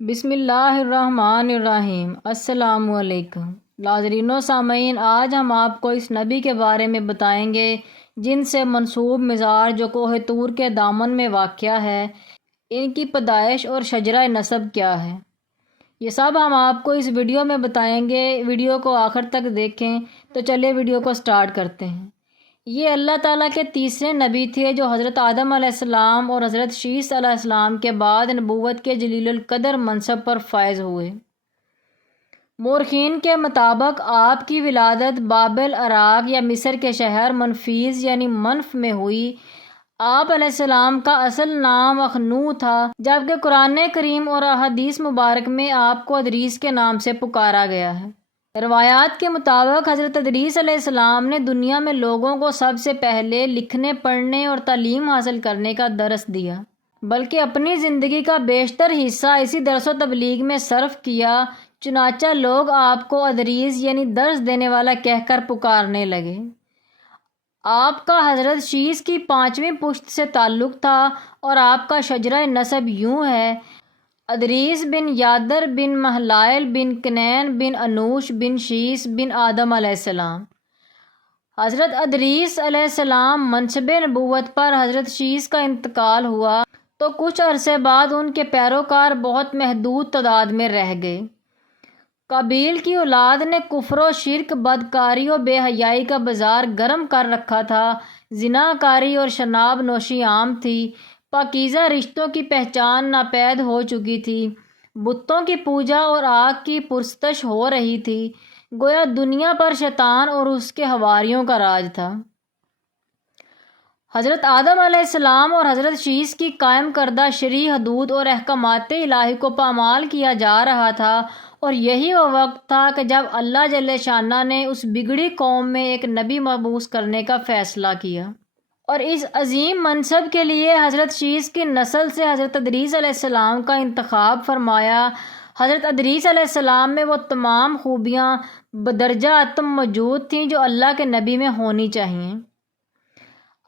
بسم اللہ الرحمن الرحیم۔ السلام علیکم ناظرین و سامعین، آج ہم آپ کو اس نبی کے بارے میں بتائیں گے جن سے منسوب مزار جو کوہ طور کے دامن میں واقع ہے، ان کی پیدائش اور شجرہ نسب کیا ہے، یہ سب ہم آپ کو اس ویڈیو میں بتائیں گے۔ ویڈیو کو آخر تک دیکھیں۔ تو چلے ویڈیو کو سٹارٹ کرتے ہیں۔ یہ اللہ تعالیٰ کے تیسرے نبی تھے جو حضرت آدم علیہ السلام اور حضرت شیس علیہ السلام کے بعد نبوت کے جلیل القدر منصب پر فائز ہوئے۔ مورخین کے مطابق آپ کی ولادت بابل عراق یا مصر کے شہر منفیس یعنی منف میں ہوئی۔ آپ علیہ السلام کا اصل نام اخنو تھا، جبکہ قرآن کریم اور احادیث مبارک میں آپ کو ادریس کے نام سے پکارا گیا ہے۔ روایات کے مطابق حضرت ادریس علیہ السلام نے دنیا میں لوگوں کو سب سے پہلے لکھنے، پڑھنے اور تعلیم حاصل کرنے کا درس دیا، بلکہ اپنی زندگی کا بیشتر حصہ اسی درس و تبلیغ میں صرف کیا۔ چنانچہ لوگ آپ کو ادریس یعنی درس دینے والا کہہ کر پکارنے لگے۔ آپ کا حضرت شیس کی 5ویں پشت سے تعلق تھا اور آپ کا شجرہ نسب یوں ہے: ادریس بن یادر بن مہلائل بن کنین بن انوش بن شیس بن آدم علیہ السلام۔ حضرت ادریس علیہ السلام منصب نبوت پر حضرت شیس کا انتقال ہوا تو کچھ عرصے بعد ان کے پیروکار بہت محدود تعداد میں رہ گئے۔ قابیل کی اولاد نے کفر و شرک، بدکاری و بے حیائی کا بازار گرم کر رکھا تھا۔ زنا کاری اور شراب نوشی عام تھی۔ پاکیزہ رشتوں کی پہچان ناپید ہو چکی تھی۔ بتوں کی پوجا اور آگ کی پرستش ہو رہی تھی۔ گویا دنیا پر شیطان اور اس کے حواریوں کا راج تھا۔ حضرت آدم علیہ السلام اور حضرت شیس کی قائم کردہ شرعی حدود اور احکامات الہی کو پامال کیا جا رہا تھا، اور یہی وہ وقت تھا کہ جب اللہ جل شانہ نے اس بگڑی قوم میں ایک نبی مبعوث کرنے کا فیصلہ کیا، اور اس عظیم منصب کے لیے حضرت شیس کی نسل سے حضرت ادریس علیہ السلام کا انتخاب فرمایا۔ حضرت ادریس علیہ السلام میں وہ تمام خوبیاں بدرجہ اتم موجود تھیں جو اللہ کے نبی میں ہونی چاہیے۔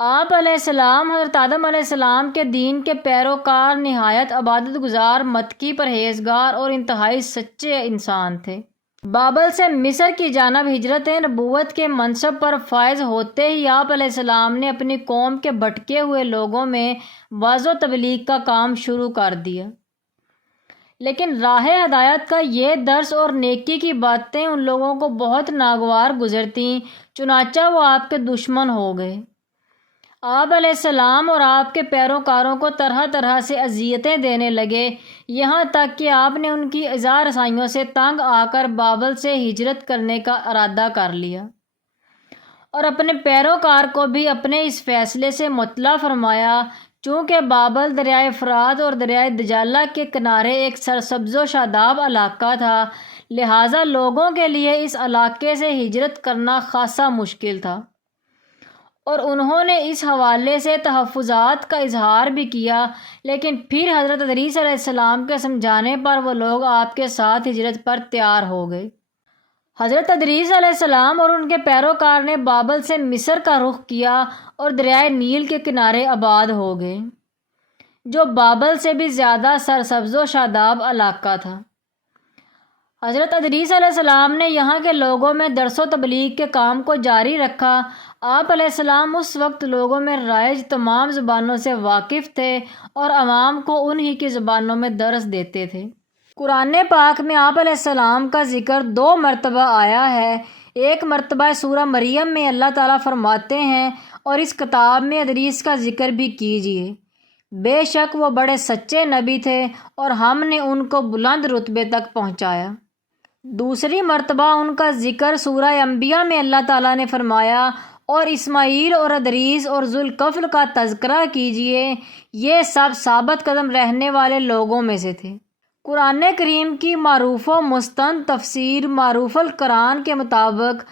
آپ علیہ السلام حضرت آدم علیہ السلام کے دین کے پیروکار، نہایت عبادت گزار، متقی، پرہیزگار اور انتہائی سچے انسان تھے۔ بابل سے مصر کی جانب ہجرت نبوت کے منصب پر فائز ہوتے ہی آپ علیہ السلام نے اپنی قوم کے بھٹکے ہوئے لوگوں میں وعظ و تبلیغ کا کام شروع کر دیا، لیکن راہ ہدایت کا یہ درس اور نیکی کی باتیں ان لوگوں کو بہت ناگوار گزرتیں، چنانچہ وہ آپ کے دشمن ہو گئے۔ آپ علیہ السلام اور آپ کے پیروکاروں کو طرح طرح سے اذیتیں دینے لگے، یہاں تک کہ آپ نے ان کی ایذا رسائیوں سے تنگ آ کر بابل سے ہجرت کرنے کا ارادہ کر لیا، اور اپنے پیروکار کو بھی اپنے اس فیصلے سے مطلع فرمایا۔ چونکہ بابل دریائے فرات اور دریائے دجالہ کے کنارے ایک سرسبز و شاداب علاقہ تھا، لہٰذا لوگوں کے لیے اس علاقے سے ہجرت کرنا خاصا مشکل تھا، اور انہوں نے اس حوالے سے تحفظات کا اظہار بھی کیا، لیکن پھر حضرت ادریس علیہ السلام کے سمجھانے پر وہ لوگ آپ کے ساتھ ہجرت پر تیار ہو گئے۔ حضرت ادریس علیہ السلام اور ان کے پیروکار نے بابل سے مصر کا رخ کیا اور دریائے نیل کے کنارے آباد ہو گئے، جو بابل سے بھی زیادہ سرسبز و شاداب علاقہ تھا۔ حضرت ادریس علیہ السلام نے یہاں کے لوگوں میں درس و تبلیغ کے کام کو جاری رکھا۔ آپ علیہ السلام اس وقت لوگوں میں رائج تمام زبانوں سے واقف تھے اور عوام کو انہی کی زبانوں میں درس دیتے تھے۔ قرآن پاک میں آپ علیہ السلام کا ذکر 2 مرتبہ آیا ہے۔ ایک مرتبہ سورہ مریم میں اللہ تعالیٰ فرماتے ہیں، اور اس کتاب میں ادریس کا ذکر بھی کیجیے، بے شک وہ بڑے سچے نبی تھے اور ہم نے ان کو بلند رتبے تک پہنچایا۔ دوسری مرتبہ ان کا ذکر سورہ انبیاء میں اللہ تعالیٰ نے فرمایا، اور اسماعیل اور ادریس اور ذوالکفل کا تذکرہ کیجیے، یہ سب ثابت قدم رہنے والے لوگوں میں سے تھے۔ قرآن کریم کی معروف و مستند تفسیر معروف القرآن کے مطابق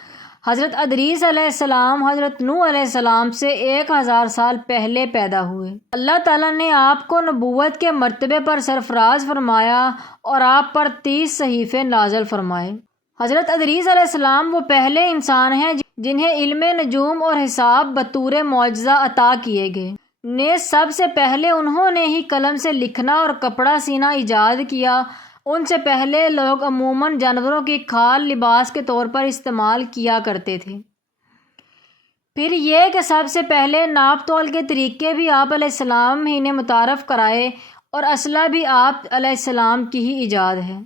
حضرت ادریس علیہ السلام حضرت نوح علیہ السلام سے 1000 سال پہلے پیدا ہوئے۔ اللہ تعالیٰ نے آپ کو نبوت کے مرتبے پر سرفراز فرمایا اور آپ پر 30 صحیفے نازل فرمائے۔ حضرت ادریس علیہ السلام وہ پہلے انسان ہیں جنہیں علم نجوم اور حساب بطور معجزہ عطا کیے گئے۔ نیز سب سے پہلے انہوں نے ہی قلم سے لکھنا اور کپڑا سینا ایجاد کیا۔ ان سے پہلے لوگ عموماً جانوروں کی کھال لباس کے طور پر استعمال کیا کرتے تھے۔ پھر یہ کہ سب سے پہلے ناپ تول کے طریقے بھی آپ علیہ السلام ہی نے متعارف کرائے اور اسلحہ بھی آپ علیہ السلام کی ہی ایجاد ہے۔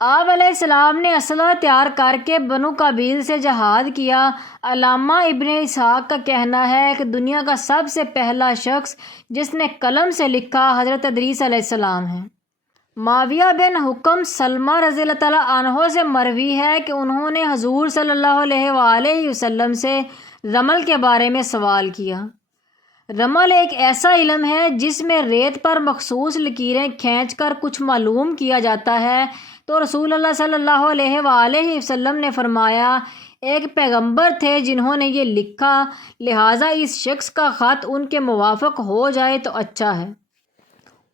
آپ علیہ السلام نے اسلحہ تیار کر کے بنو قبیل سے جہاد کیا۔ علامہ ابن اسحاق کا کہنا ہے کہ دنیا کا سب سے پہلا شخص جس نے قلم سے لکھا حضرت ادریس علیہ السلام ہیں۔ معاویہ بن حکم سلمہ رضی اللہ تعالیٰ عنہ سے مروی ہے کہ انہوں نے حضور صلی اللہ علیہ وآلہ وسلم سے رمل کے بارے میں سوال کیا۔ رمل ایک ایسا علم ہے جس میں ریت پر مخصوص لکیریں کھینچ کر کچھ معلوم کیا جاتا ہے، تو رسول اللہ صلی اللہ علیہ وآلہ وسلم نے فرمایا ایک پیغمبر تھے جنہوں نے یہ لکھا، لہٰذا اس شخص کا خط ان کے موافق ہو جائے تو اچھا ہے۔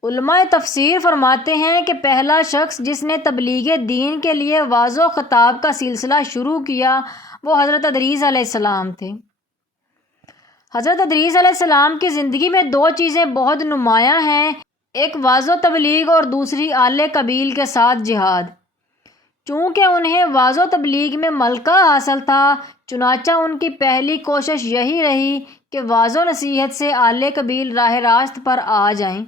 علماء تفسیر فرماتے ہیں کہ پہلا شخص جس نے تبلیغ دین کے لیے وعظ و خطاب کا سلسلہ شروع کیا وہ حضرت ادریس علیہ السلام تھے۔ حضرت ادریس علیہ السلام کی زندگی میں دو چیزیں بہت نمایاں ہیں، ایک وعظ و تبلیغ اور دوسری آل قبیل کے ساتھ جہاد۔ چونکہ انہیں وعظ و تبلیغ میں ملکہ حاصل تھا، چنانچہ ان کی پہلی کوشش یہی رہی کہ وعظ و نصیحت سے آل قبیل راہ راست پر آ جائیں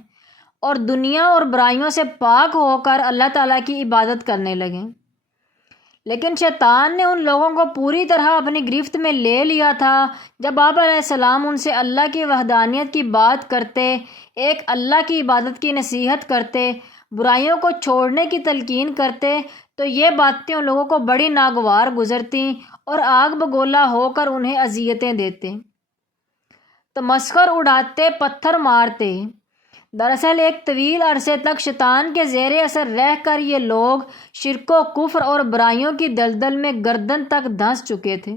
اور دنیا اور برائیوں سے پاک ہو کر اللہ تعالیٰ کی عبادت کرنے لگیں۔ لیکن شیطان نے ان لوگوں کو پوری طرح اپنی گرفت میں لے لیا تھا۔ جب آپ علیہ السلام ان سے اللہ کی وحدانیت کی بات کرتے، ایک اللہ کی عبادت کی نصیحت کرتے، برائیوں کو چھوڑنے کی تلقین کرتے، تو یہ باتیں ان لوگوں کو بڑی ناگوار گزرتیں اور آگ بگولا ہو کر انہیں اذیتیں دیتے، تمسخر اڑاتے، پتھر مارتے۔ دراصل ایک طویل عرصے تک شیطان کے زیر اثر رہ کر یہ لوگ شرک و کفر اور برائیوں کی دلدل میں گردن تک دھنس چکے تھے۔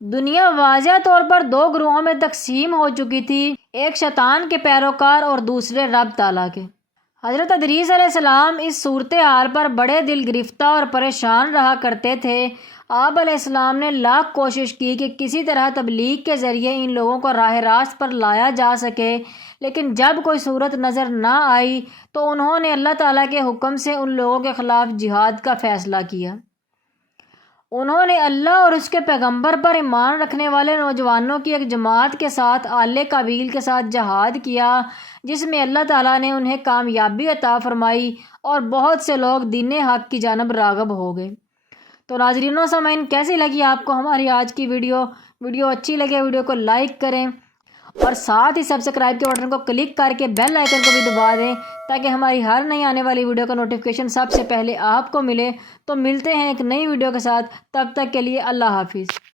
دنیا واضح طور پر دو گروہوں میں تقسیم ہو چکی تھی، ایک شیطان کے پیروکار اور دوسرے رب تعالیٰ کے۔ حضرت ادریس علیہ السلام اس صورتحال پر بڑے دل گرفتہ اور پریشان رہا کرتے تھے۔ آپ علیہ السلام نے لاکھ کوشش کی کہ کسی طرح تبلیغ کے ذریعے ان لوگوں کو راہ راست پر لایا جا سکے، لیکن جب کوئی صورت نظر نہ آئی تو انہوں نے اللہ تعالیٰ کے حکم سے ان لوگوں کے خلاف جہاد کا فیصلہ کیا۔ انہوں نے اللہ اور اس کے پیغمبر پر ایمان رکھنے والے نوجوانوں کی ایک جماعت کے ساتھ آل قبیل کے ساتھ جہاد کیا، جس میں اللہ تعالیٰ نے انہیں کامیابی عطا فرمائی اور بہت سے لوگ دین حق کی جانب راغب ہو گئے۔ تو ناظرین و سامعین، کیسی لگی آپ کو ہماری آج کی ویڈیو اچھی لگے ویڈیو کو لائک کریں اور ساتھ ہی سبسکرائب کے بٹن کو کلک کر کے بیل آئیکن کو بھی دبا دیں تاکہ ہماری ہر نئی آنے والی ویڈیو کا نوٹیفیکیشن سب سے پہلے آپ کو ملے۔ تو ملتے ہیں ایک نئی ویڈیو کے ساتھ، تب تک کے لیے اللہ حافظ۔